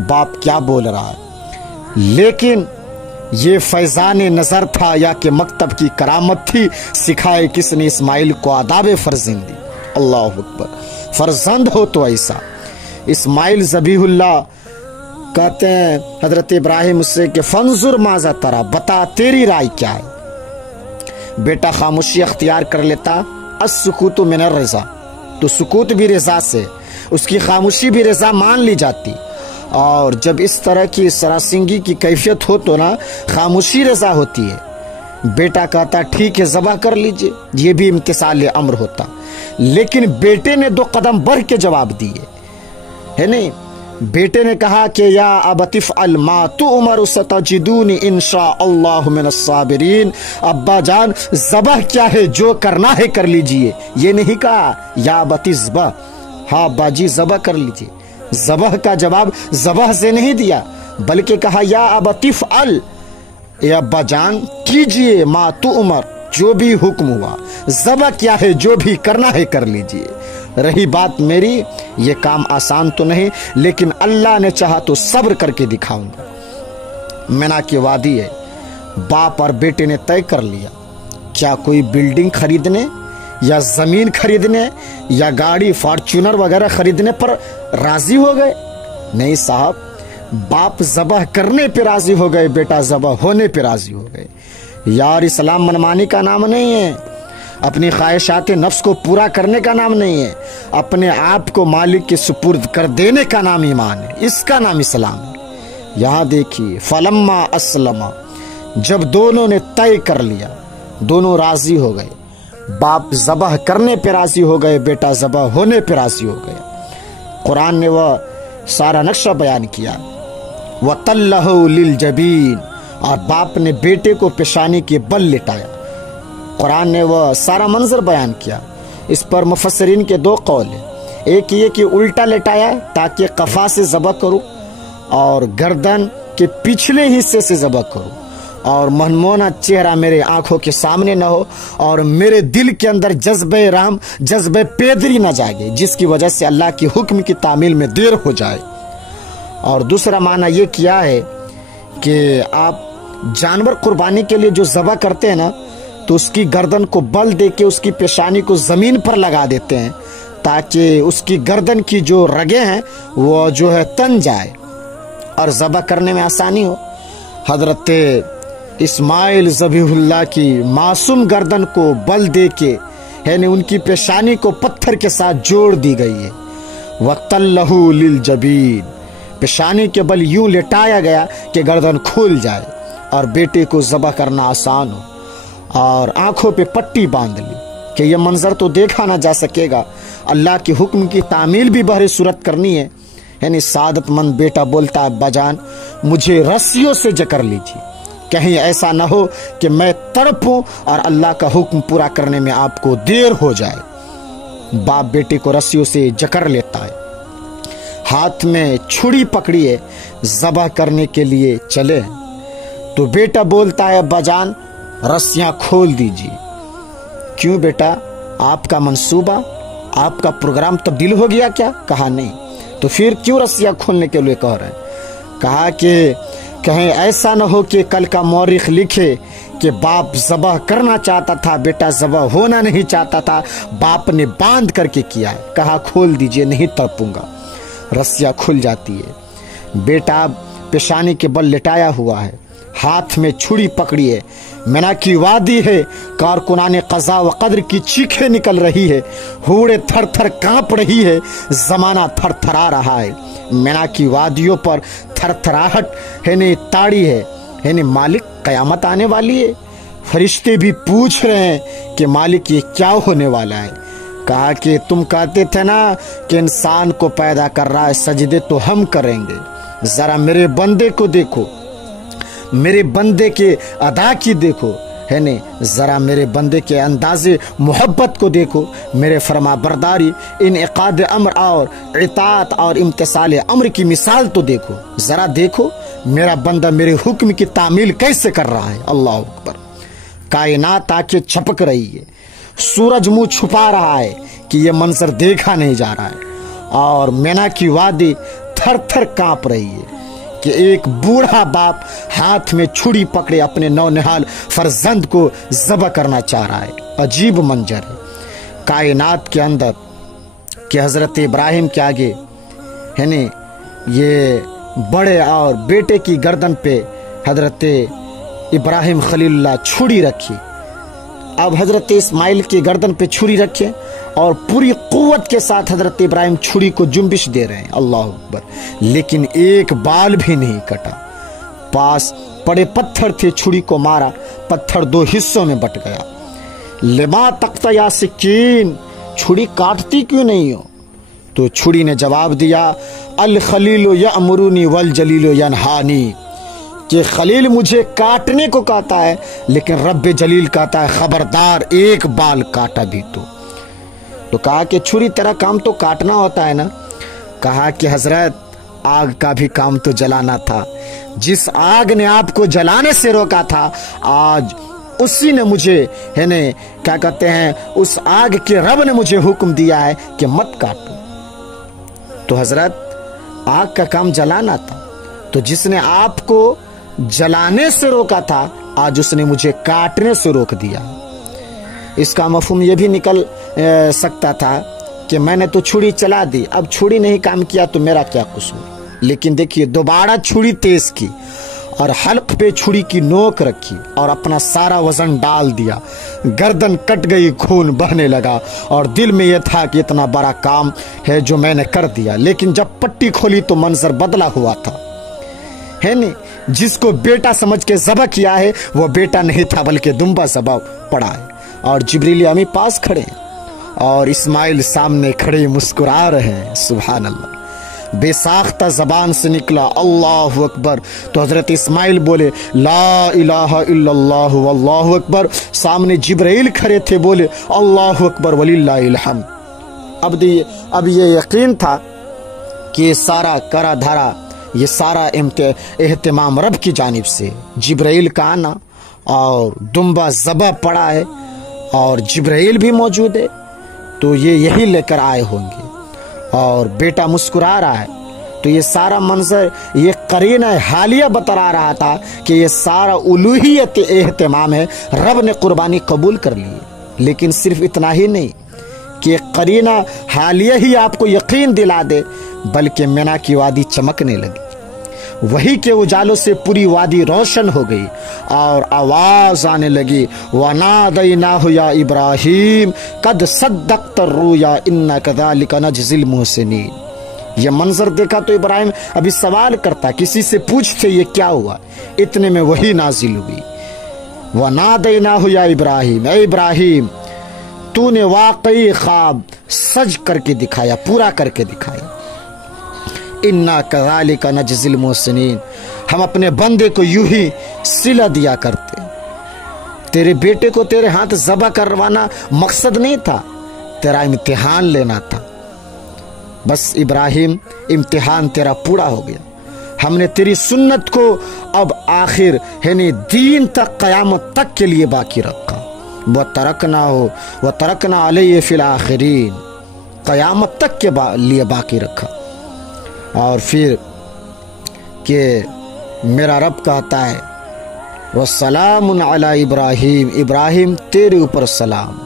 باپ کیا بول رہا ہے، لیکن یہ فیضان نظر تھا یا کہ مکتب کی کرامت تھی، سکھائے کس نے اسماعیل کو آداب فرزندی۔ اللہ اکبر، فرزند ہو تو ایسا۔ اسماعیل ذبیح اللہ کہتے ہیں حضرت ابراہیم اس سے کہ فنظر ماذا ترا، بتا تیری رائے کیا ہے۔ بیٹا خاموشی اختیار کر لیتا، السکوت من الرضا، تو سکوت بھی رضا سے، اس کی خاموشی بھی رضا مان لی جاتی، اور جب اس طرح کی سراسنگی کی کیفیت ہو تو نا خاموشی رضا ہوتی ہے۔ بیٹا کہتا ٹھیک ہے ذبح کر لیجئے، یہ بھی امتثال امر ہوتا، لیکن بیٹے نے 2 قدم بڑھ کے جواب دیے، ہے نہیں؟ بیٹے نے کہا کہ یا ابت افعل ما تؤمر ستجدونی انشاء اللہ من الصابرین، ابا جان ذبح کیا ہے، جو کرنا ہے کر لیجئے۔ یہ نہیں کہا یا ابت اذبح، ہاں ابا جی ذبح کر لیجئے۔ ذبح کا جواب ذبح سے نہیں دیا، بلکہ کہا یا ابت افعل، اے ابا جان کیجئے، ما تؤمر، جو بھی حکم ہوا، ذبح کیا ہے، جو بھی کرنا ہے کر لیجئے۔ رہی بات میری، یہ کام آسان تو نہیں، لیکن اللہ نے چاہا تو صبر کر کے دکھاؤں گا۔ مینا کی وادی ہے، باپ اور بیٹے نے طے کر لیا، کیا کوئی بلڈنگ خریدنے یا زمین خریدنے یا گاڑی فارچونر وغیرہ خریدنے پر راضی ہو گئے؟ نہیں صاحب، باپ ذبح کرنے پہ راضی ہو گئے، بیٹا ذبح ہونے پہ راضی ہو گئے۔ یار اسلام منمانی کا نام نہیں ہے، اپنی خواہشات نفس کو پورا کرنے کا نام نہیں ہے، اپنے آپ کو مالک کے سپرد کر دینے کا نام ایمان ہے، اس کا نام اسلام ہے۔ یہاں دیکھیے فلما اسلم، جب دونوں نے طے کر لیا، دونوں راضی ہو گئے، باپ ذبح کرنے پہ راضی ہو گئے، بیٹا ذبح ہونے پہ راضی ہو گیا۔ قرآن نے وہ سارا نقشہ بیان کیا، وَطَلَّهُ لِلْجَبِينِ، اور باپ نے بیٹے کو پیشانی کے بل لٹایا۔ قرآن نے وہ سارا منظر بیان کیا۔ اس پر مفسرین کے 2 قول ہیں، ایک یہ کہ الٹا لٹایا تاکہ قفا سے ذبح کرو اور گردن کے پچھلے حصے سے ذبح کرو، اور منمونا چہرہ میرے آنکھوں کے سامنے نہ ہو، اور میرے دل کے اندر جذبہ رحم، جذبہ پیدری نہ جاگے، جس کی وجہ سے اللہ کی حکم کی تعمیل میں دیر ہو جائے۔ اور دوسرا معنی یہ کیا ہے کہ آپ جانور قربانی کے لیے جو ذبح کرتے ہیں نا، تو اس کی گردن کو بل دے کے اس کی پیشانی کو زمین پر لگا دیتے ہیں، تاکہ اس کی گردن کی جو رگیں ہیں وہ جو ہے تن جائے اور ذبح کرنے میں آسانی ہو۔ حضرت اسماعیل ذبیح اللہ کی معصوم گردن کو بل دے کے، یعنی ان کی پیشانی کو پتھر کے ساتھ جوڑ دی گئی ہے۔ وَطَلَّهُ لِلْجَبِينِ، پیشانی کے بل یوں لٹایا گیا کہ گردن کھول جائے اور بیٹے کو ذبح کرنا آسان ہو، اور آنکھوں پہ پٹی باندھ لی کہ یہ منظر تو دیکھا نہ جا سکے گا، اللہ کے حکم کی تعمیل بھی بہر صورت کرنی ہے۔ یعنی سعادت مند بیٹا بولتا ہے ابا جان مجھے رسیوں سے جکر لیجیے، کہیں ایسا نہ ہو کہ میں تڑپوں اور اللہ کا حکم پورا کرنے میں آپ کو دیر ہو جائے۔ باپ بیٹے کو رسیوں سے جکر لیتا ہے، ہاتھ میں چھڑی پکڑی ہے، ذبح کرنے کے لیے چلے ہیں، تو بیٹا بولتا ہے ابا جان رسیاں کھول دیجیے۔ کیوں بیٹا، آپ کا منصوبہ، آپ کا پروگرام تبدیل ہو گیا کیا؟ کہا نہیں۔ تو پھر کیوں رسیاں کھولنے کے لیے کہہ رہے ہیں؟ کہا کہ کہیں ایسا نہ ہو کہ کل کا مورخ لکھے کہ باپ ذبح کرنا چاہتا تھا، بیٹا ذبح ہونا نہیں چاہتا تھا، باپ نے باندھ کر کے کیا ہے۔ کہا کھول دیجئے، نہیں تڑپوں گا۔ رسیاں کھل جاتی ہے، بیٹا پیشانی کے بل لٹایا ہوا ہے، ہاتھ میں چھڑی پکڑی ہے، مینا کی وادی ہے، کارکنان قضا و قدر کی چیخیں نکل رہی ہے، ہوڑے تھر تھر کانپ رہی ہے، زمانہ تھر تھرا رہا ہے۔ مینا کی وادیوں پر تھر تھراہٹ یعنی تاڑی ہے، یعنی مالک قیامت آنے والی ہے۔ فرشتے بھی پوچھ رہے ہیں کہ مالک یہ کیا ہونے والا ہے؟ کہا کہ تم کہتے تھے نا کہ انسان کو پیدا کر رہا ہے، سجدے تو ہم کریں گے، ذرا میرے بندے کو دیکھو، میرے بندے کے ادا کی دیکھو، ہے نہیں، ذرا میرے بندے کے انداز محبت کو دیکھو، میرے فرما برداری، انعقاد امر اور اطاعت اور امتثال امر کی مثال تو دیکھو، ذرا دیکھو میرا بندہ میرے حکم کی تعمیل کیسے کر رہا ہے۔ اللہ اکبر۔ کائنات آ کے چھپک رہی ہے، سورج منہ چھپا رہا ہے کہ یہ منظر دیکھا نہیں جا رہا ہے، اور مینا کی وادی تھر تھر کانپ رہی ہے کہ ایک بوڑھا باپ ہاتھ میں چھری پکڑے اپنے نونہال فرزند کو ذبح کرنا چاہ رہا ہے۔ عجیب منظر ہے کائنات کے اندر کہ حضرت ابراہیم کے آگے ہے نا یہ بڑے اور بیٹے کی گردن پہ حضرت ابراہیم خلیل اللہ چھری رکھی، اب حضرت اسماعیل کی گردن پہ چھری رکھے اور پوری قوت کے ساتھ حضرت ابراہیم چھری کو جنبش دے رہے ہیں، اللہ اکبر، لیکن ایک بال بھی نہیں کٹا، پاس پڑے پتھر تھے، چھری کو مارا، پتھر دو حصوں میں بٹ گیا۔ لما تقطع یا سکین، چھری کاٹتی کیوں نہیں ہو؟ تو چھری نے جواب دیا الخلیل یأمرنی والجلیل ینہانی، کہ خلیل مجھے کاٹنے کو کہتا ہے لیکن رب جلیل کہتا ہے خبردار ایک بال کاٹا بھی تو کہا کہ چھری تیرا کام تو کاٹنا ہوتا ہے نا؟ کہا کہ حضرت آگ کا بھی کام تو جلانا تھا، جس آگ نے آپ کو جلانے سے روکا تھا آج اسی نے مجھے ہے نا کیا کہتے ہیں اس آگ کے رب نے مجھے حکم دیا ہے کہ مت کاٹو۔ تو حضرت آگ کا کام جلانا تھا، تو جس نے آپ کو جلانے سے روکا تھا آج اس نے مجھے کاٹنے سے روک دیا۔ اس کا مفہوم یہ بھی نکل سکتا تھا کہ میں نے تو چھری چلا دی، اب چھری نہیں کام کیا تو میرا کیا قصور؟ لیکن دیکھیے دوبارہ چھری تیز کی اور حلق پہ چھری کی نوک رکھی اور اپنا سارا وزن ڈال دیا، گردن کٹ گئی، خون بہنے لگا اور دل میں یہ تھا کہ اتنا بڑا کام ہے جو میں نے کر دیا، لیکن جب پٹی کھولی تو منظر بدلا ہوا تھا، ہے نہیں؟ جس کو بیٹا سمجھ کے ذبح کیا ہے وہ بیٹا نہیں تھا بلکہ دمبا ذبح پڑا ہے، اور جبریل امی پاس کھڑے ہیں اور اسماعیل سامنے کھڑے مسکرا رہے ہیں۔ سبحان اللہ، بے ساختہ زبان سے نکلا اللہ اکبر، تو حضرت اسماعیل بولے لا الہ الا اللہ واللہ اکبر، سامنے جبرائیل کھڑے تھے، بولے اللہ اکبر وللہ الحمد۔ اب یہ یقین تھا کہ یہ سارا کرا دھرا، یہ سارا اہتمام رب کی جانب سے، جبرائیل کا آنا اور دمبا ذبح پڑا ہے اور جبرائیل بھی موجود ہے، تو یہ یہی لے کر آئے ہوں گے، اور بیٹا مسکرا رہا ہے، تو یہ سارا منظر یہ قرینہ حالیہ بتا رہا تھا کہ یہ سارا الوہیت اہتمام ہے، رب نے قربانی قبول کر لی۔ لیکن صرف اتنا ہی نہیں کہ قرینہ حالیہ ہی آپ کو یقین دلا دے، بلکہ مینا کی وادی چمکنے لگی، وہی کے اجالوں سے پوری وادی روشن ہو گئی اور آواز آنے لگی وَنَادَيْنَاهُ يَا إِبْرَاهِيمُ قَدْ صَدَّقْتَ الرُّؤْيَا إِنَّا كَذَلِكَ نَجْزِي الْمُحْسِنِينَ۔ یہ منظر دیکھا تو ابراہیم ابھی سوال کرتا، کسی سے پوچھتے یہ کیا ہوا، اتنے میں وہی نازل ہوئی وَنَادَيْنَاهُ يَا إِبْرَاهِيمُ، اے ابراہیم تو نے واقعی خواب سج کر کے دکھایا، پورا کر کے دکھایا، اِنَّا كَذَلِكَ نَجْزِي الْمُحْسِنِينَ، ہم اپنے بندے کو یوں ہی صلہ دیا کرتے۔ تیرے بیٹے کو تیرے ہاتھ ذبح کروانا مقصد نہیں تھا، تیرا امتحان لینا تھا، بس ابراہیم امتحان تیرا پورا ہو گیا، ہم نے تیری سنت کو اب آخر یعنی دین تک قیامت تک کے لیے باقی رکھا، وَتَرَكْنَا عَلَيْهِ فِي الْآخِرِينَ، قیامت تک کے لیے باقی رکھا۔ اور پھر کہ میرا رب کہتا ہے وَسَلَامٌ عَلَىٰ ابراہیم، ابراہیم تیرے اوپر سلام۔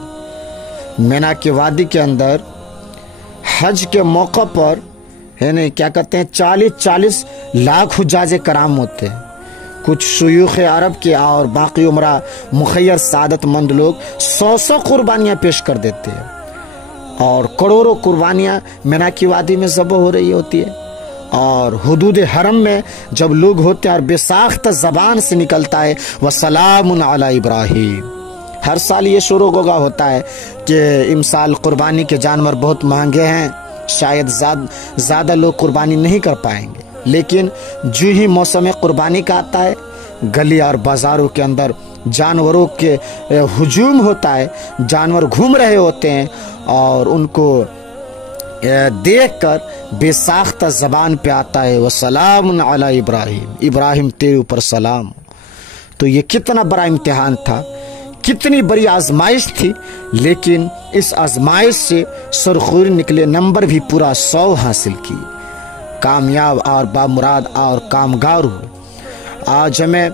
مینا کی وادی کے اندر حج کے موقع پر ہے نا کیا کہتے ہیں 40 لاکھ حجاج کرام ہوتے ہیں، کچھ شیوخ عرب کے اور باقی عمرہ مخیر سعادت مند لوگ 100 قربانیاں پیش کر دیتے ہیں، اور کروڑوں قربانیاں مینا کی وادی میں ذبح ہو رہی ہوتی ہے، اور حدود حرم میں جب لوگ ہوتے ہیں اور بے ساختہ زبان سے نکلتا ہے وَسَلَامٌ عَلَىٰ ابراہیم۔ ہر سال یہ شروع ہوتا ہے کہ امسال قربانی کے جانور بہت مہنگے ہیں، شاید زیادہ لوگ قربانی نہیں کر پائیں گے، لیکن جو ہی موسم قربانی کا آتا ہے گلی اور بازاروں کے اندر جانوروں کے ہجوم ہوتا ہے، جانور گھوم رہے ہوتے ہیں اور ان کو دیکھ کر بے ساختہ زبان پہ آتا ہے وَسَلَامٌ عَلَىٰ ابراہیم، ابراہیم تیرے اوپر سلام۔ تو یہ کتنا بڑا امتحان تھا، کتنی بڑی آزمائش تھی، لیکن اس آزمائش سے سرخوری نکلے، نمبر بھی پورا 100 حاصل کی، کامیاب اور بامراد اور کامگار ہوئے۔ آج ہمیں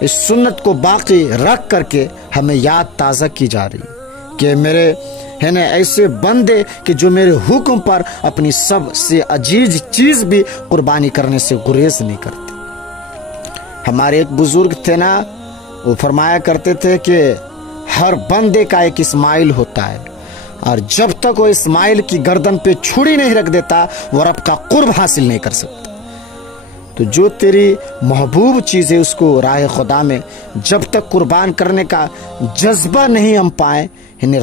اس سنت کو باقی رکھ کر کے ہمیں یاد تازہ کی جا رہی ہے کہ میرے ایسے بندے کہ جو میرے حکم پر اپنی سب سے عزیز چیز بھی قربانی کرنے سے گریز نہیں کرتے۔ ہمارے ایک بزرگ تھے نا، وہ فرمایا کرتے تھے کہ ہر بندے کا ایک اسماعیل ہوتا ہے، اور جب تک وہ اسماعیل کی گردن پہ چھری نہیں رکھ دیتا وہ رب کا قرب حاصل نہیں کر سکتا۔ تو جو تیری محبوب چیز ہے اس کو راہ خدا میں جب تک قربان کرنے کا جذبہ نہیں ہم پائیں،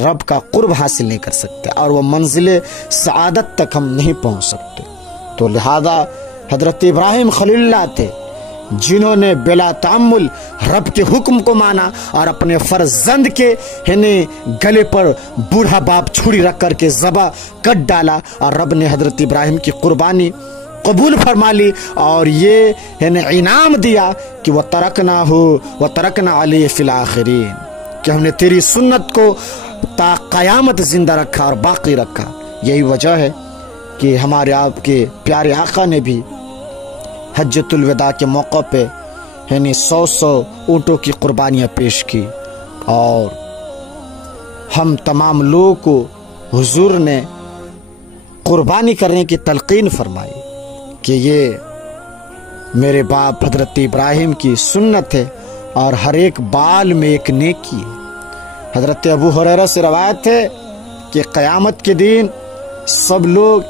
رب کا قرب حاصل نہیں کر سکتے، اور وہ منزل سعادت تک ہم نہیں پہنچ سکتے۔ تو لہذا حضرت ابراہیم خلیل اللہ تھے جنہوں نے بلا تعمل رب کے حکم کو مانا اور اپنے فرزند کے گلے پر بوڑھا باپ چھری رکھ کر کے ذبح کر ڈالا، اور رب نے حضرت ابراہیم کی قربانی قبول فرما لی اور یہ انعام دیا کہ وَتَرَكْنَا عَلَيْهِ فِي الْآخِرِينَ، کہ ہم نے تیری سنت کو تا قیامت زندہ رکھا اور باقی رکھا۔ یہی وجہ ہے کہ ہمارے آپ کے پیارے آقا نے بھی حجۃ الوداع کے موقع پہ 100 اونٹوں کی قربانیاں پیش کی، اور ہم تمام لوگوں کو حضور نے قربانی کرنے کی تلقین فرمائی کہ یہ میرے باپ حضرت ابراہیم کی سنت ہے اور ہر ایک بال میں ایک نیکی ہے۔ حضرت ابو ہریرہ سے روایت ہے کہ قیامت کے دن سب لوگ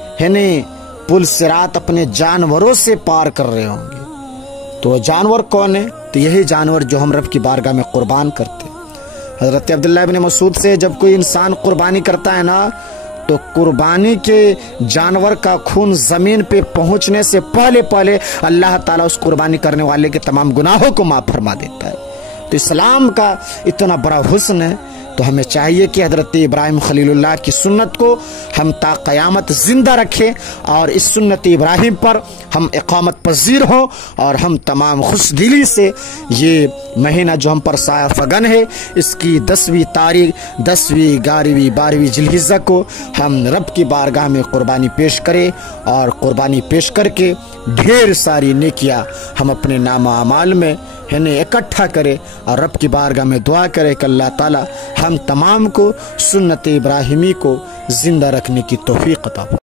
پل صراط اپنے جانوروں سے پار کر رہے ہوں گے۔ تو وہ جانور کون ہے؟ تو یہی جانور جو ہم رب کی بارگاہ میں قربان کرتے ہیں۔ حضرت عبداللہ ابن مسعود سے جب کوئی انسان قربانی کرتا ہے نا، تو قربانی کے جانور کا خون زمین پہ پہنچنے سے پہلے اللہ تعالیٰ اس قربانی کرنے والے کے تمام گناہوں کو معاف فرما دیتا ہے۔ تو اسلام کا اتنا بڑا حسن ہے، تو ہمیں چاہیے کہ حضرت ابراہیم خلیل اللہ کی سنت کو ہم تا قیامت زندہ رکھیں، اور اس سنت ابراہیم پر ہم اقامت پذیر ہوں، اور ہم تمام خوش دلی سے یہ مہینہ جو ہم پر سایہ فگن ہے، اس کی 10ویں تاریخ 10ویں 11ویں 12ویں ذوالحجہ کو ہم رب کی بارگاہ میں قربانی پیش کریں، اور قربانی پیش کر کے ڈھیر ساری نیکیاں ہم اپنے نام اعمال میں اکٹھا کرے، اور رب کی بارگاہ میں دعا کرے کہ اللہ تعالی ہم تمام کو سنت ابراہیمی کو زندہ رکھنے کی توفیق عطا فرمائے۔